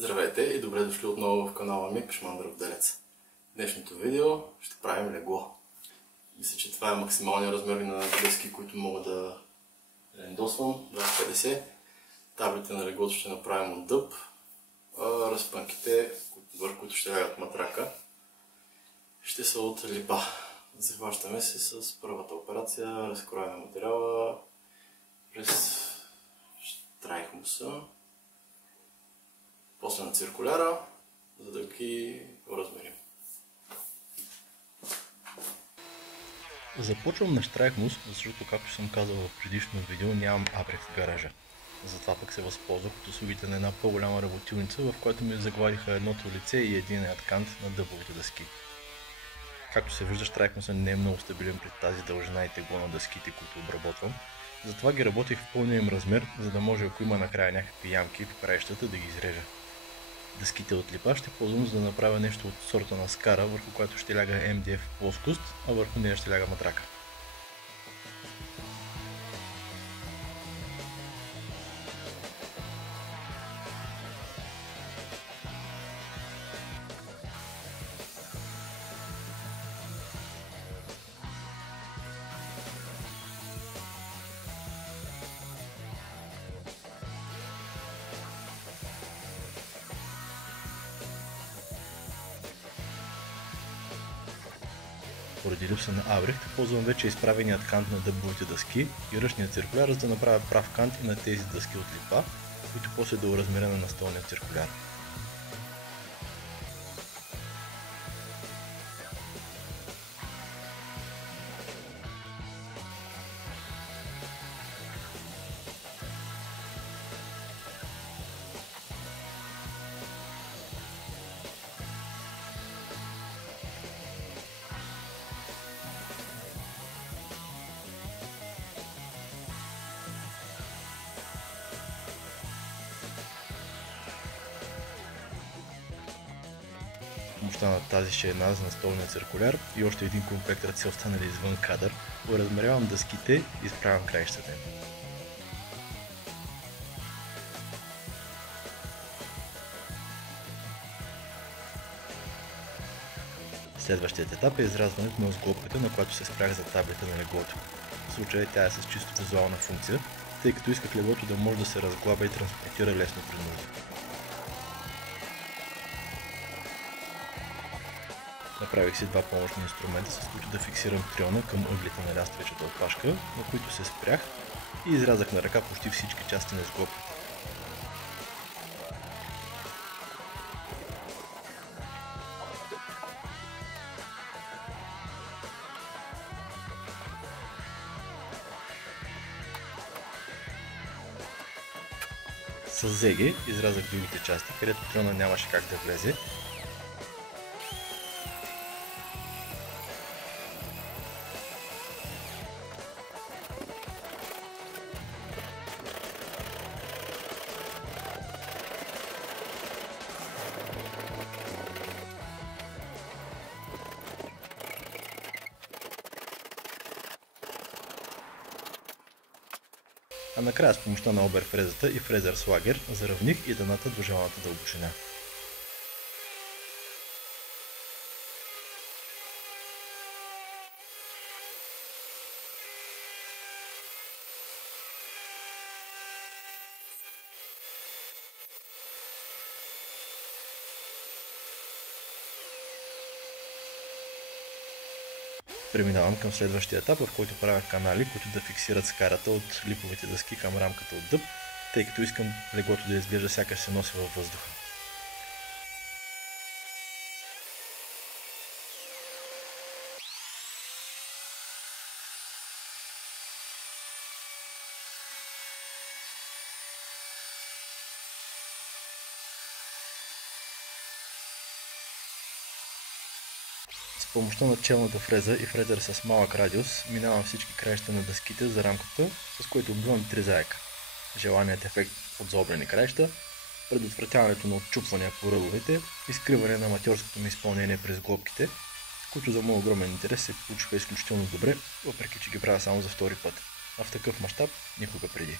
Здравейте и добре дошли отново в канала ми Пешмандров Делец. В днешното видео ще правим легло. Мисля, че това е максималният размер на дъски, които мога да ендосвам. 2,50. Таблите на леглото ще направим от дъб. Разпънките, върху които ще лягат матрака, ще са от липа. Захващаме се с първата операция, разкроя на материала през штрайхмуса, после на циркуляра, за да ги размерим. Започвам на штрайхмус, защото, както съм казал в предишно видео, нямам абрекс в гаража. Затова пък се възползвах от услугите на една по-голяма работилница, в която ми загладиха едното лице и единият кант на дъбовите дъски. Както се вижда, штрайхмусът не е много стабилен при тази дължина и тегло на дъските, които обработвам. Затова ги работих в пълния им размер, за да може, ако има накрая някакви ямки по краищата, да ги изрежа. Дъските от липа ще ползвам, за да направя нещо от сорта на скара, върху която ще ляга MDF плоскост, а върху нея ще ляга матрака. Поради липса на абрехт, ползвам вече изправеният кант на дъбовите дъски и ръчния циркуляр, за да направя прав кант и на тези дъски от липа, които после да оразмеря на настолния циркуляр. С помощта на тази ширина за настолния циркуляр и още един комплект ръце, останали извън кадър, оразмерявам дъските и изправям краищата им. Следващият етап е изразването на сглобката, на която се спрях за таблета на леглото. В случая тя е с чисто визуална функция, тъй като исках леглото да може да се разглаба и транспортира лесно при нужда. Направих си два помощни инструмента, с които да фиксирам триона към ъглите на ляствечата опашка, на които се спрях и изрязах на ръка почти всички части на сглобката. С зеге изрязах другите части, където триона нямаше как да влезе. А накрая с помощта на оберфрезата и фрезер слагер заравних и дъната до желаната дълбочина. Преминавам към следващия етап, в който правя канали, които да фиксират скарата от липовите дъски към рамката от дъб, тъй като искам леглото да изглежда сякаш се носи във въздуха. С помощта на челната фреза и фрезер с малък радиус минавам всички краища на дъските за рамката, с което обвивам три заека. Желаният ефект от заоблени краища, предотвратяването на отчупвания по ръбовете и скриване на аматьорското ми изпълнение през глобките, които за моят огромен интерес се получиха изключително добре, въпреки че ги правя само за втори път, а в такъв мащаб никога преди.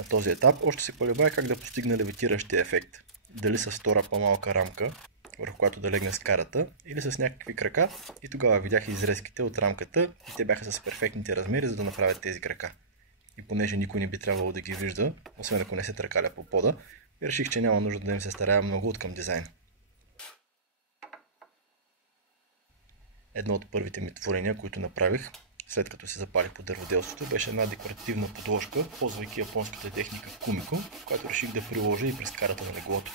На този етап още се колебая как да постигна левитиращия ефект. Дали с втора по-малка рамка, върху която да легне скарата, или с някакви крака, и тогава видях изрезките от рамката и те бяха с перфектните размери, за да направят тези крака. И понеже никой не би трябвало да ги вижда, освен ако не се търкаля по пода, реших, че няма нужда да им се старая много от към дизайн. Едно от първите ми творения, които направих, след като се запалих по дърводелството, беше една декоративна подложка, ползвайки японската техника кумико, която реших да приложа и през карата на леглото.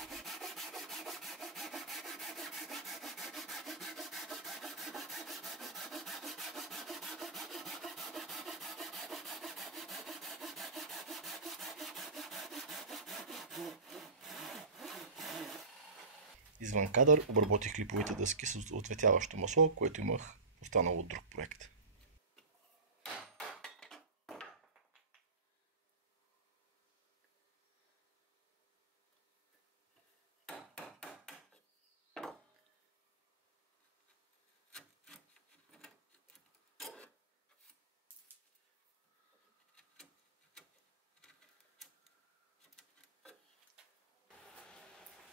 Извън кадър обработих липовите дъски с ответяващо масло, което имах останало от друг проект.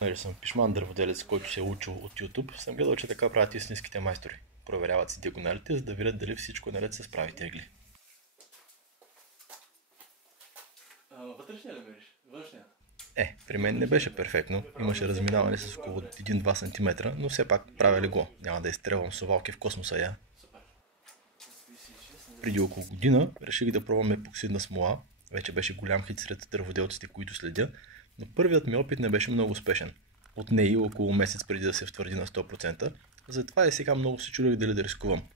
Нали съм пишман дърводелец, който се е учил от YouTube, съм гледал, че така правят истинските майстори. Проверяват си диагоналите, за да видят дали всичко е наред с правите ъгли. Вътрешния ли мериш? Външния? При мен не беше перфектно, имаше разминаване с около 1-2 см, но все пак правя легло, няма да изстрелвам совалки в космоса я. Преди около година реших да пробвам епоксидна смола, вече беше голям хит сред дърводелците, които следя, но първият ми опит не беше много успешен. Отне и около месец преди да се втвърди на 100%, затова и сега много се чудех дали да рискувам.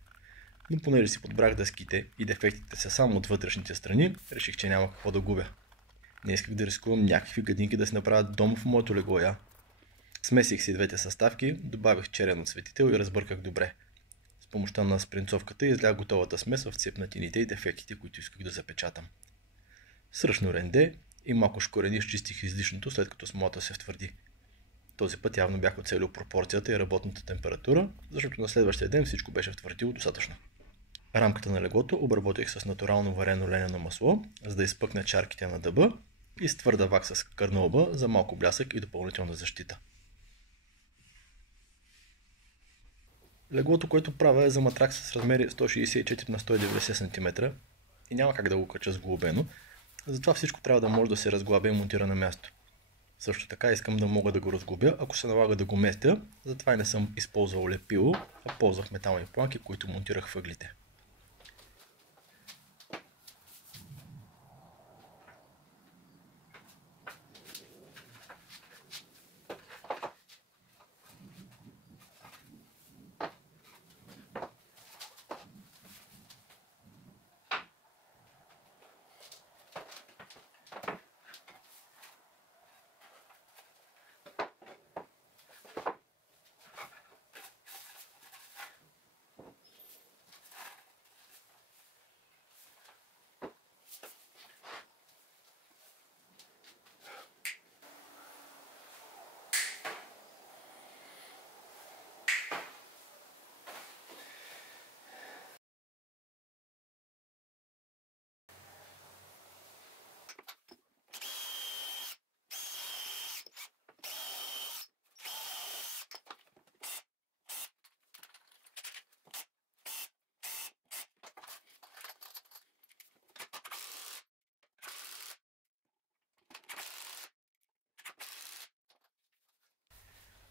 Но понеже си подбрах дъските и дефектите са само от вътрешните страни, реших, че няма какво да губя. Не исках да рискувам някакви гадинки да си направят дом в моето легло я. Смесих си двете съставки, добавих черен осветител и разбърках добре. С помощта на спринцовката излях готовата смес в цепнатините и дефектите, които исках да запечатам. С ръчно ренде и малко шкорени изчистих излишното, след като смолата се втвърди. Този път явно бях оцелил пропорцията и работната температура, защото на следващия ден всичко беше втвърдило достатъчно. Рамката на леглото обработих с натурално варено ленено масло, за да изпъкне чарките на дъба, и с твърда вакса с кърнолба за малко блясък и допълнителна защита. Леглото, което правя, е за матрак с размери 164 на 190 см и няма как да го кача сглобено, затова всичко трябва да може да се разглабя и монтира на място. Също така искам да мога да го разглобя, ако се налага да го местя, затова и не съм използвал лепило, а ползвах метални планки, които монтирах въглите.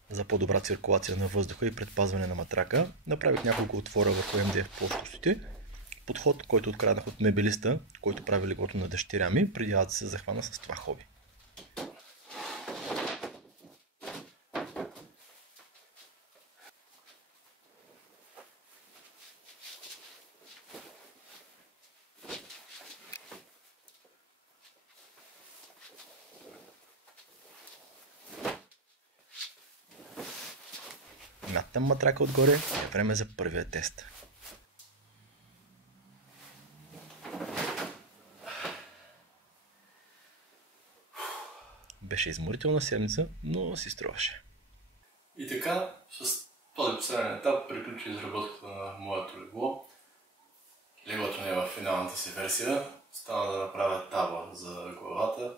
За по-добра циркулация на въздуха и предпазване на матрака, направих няколко отвора върху МДФ плоскостите. Подход, който откраднах от мебелиста, който прави леглото на дъщеря ми, преди да се захвана с това хоби. Мятам матрака отгоре и е време за първия тест. Беше изморителна седмица, но си струваше. И така, с този последен етап приключи изработката на моето легло. Леглото не е в финалната си версия. Стана да направя таба за главата,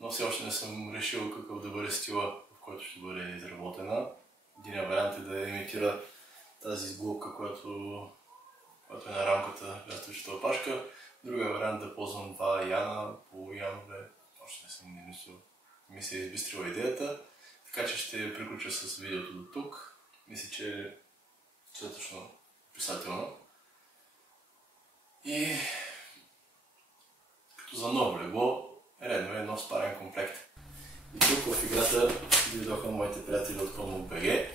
но все още не съм решил какъв да бъде стила, в който ще бъде изработена. Един вариант е да имитира тази изглобка, която е на рамката, която е опашка. Другия вариант да ползвам два яна, полуянове. Още не съм измислил. Ми се е избистрила идеята. Така че ще приключа с видеото до тук. Мисля, че е достатъчно описателно. И като за ново легло, редно е едно спарен комплект. И тук в играта дойдоха моите приятели от COMOBG,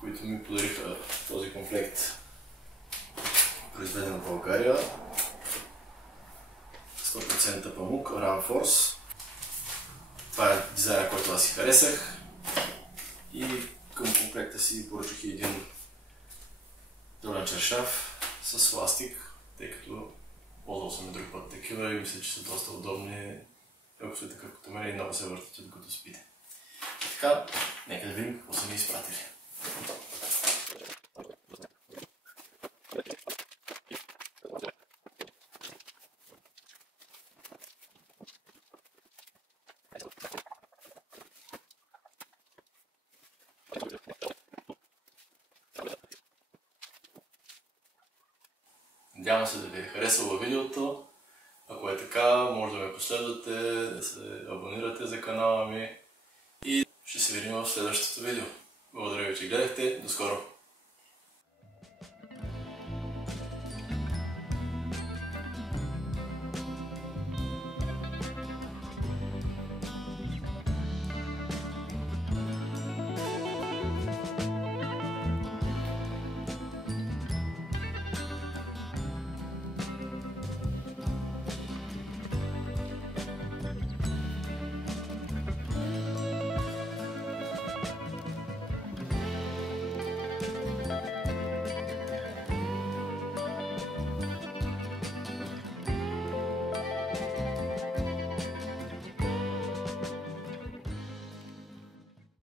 които ми подариха този комплект, произведен в България. 100% памук, Runforce. Това е дизайна, който аз си харесах. И към комплекта си поръчах един долен чершаф с ластик, тъй като ползвал съм и друг път такива и мисля, че са доста удобни, ако сте такъв като мен и много се въртите докато спите. И така, нека да видим какво са ми изпратили. Надявам се да ви е харесало видеото. Ако е така, може да ме последвате, да се абонирате за канала ми и ще се видим в следващото видео. Благодаря ви, че гледахте. До скоро!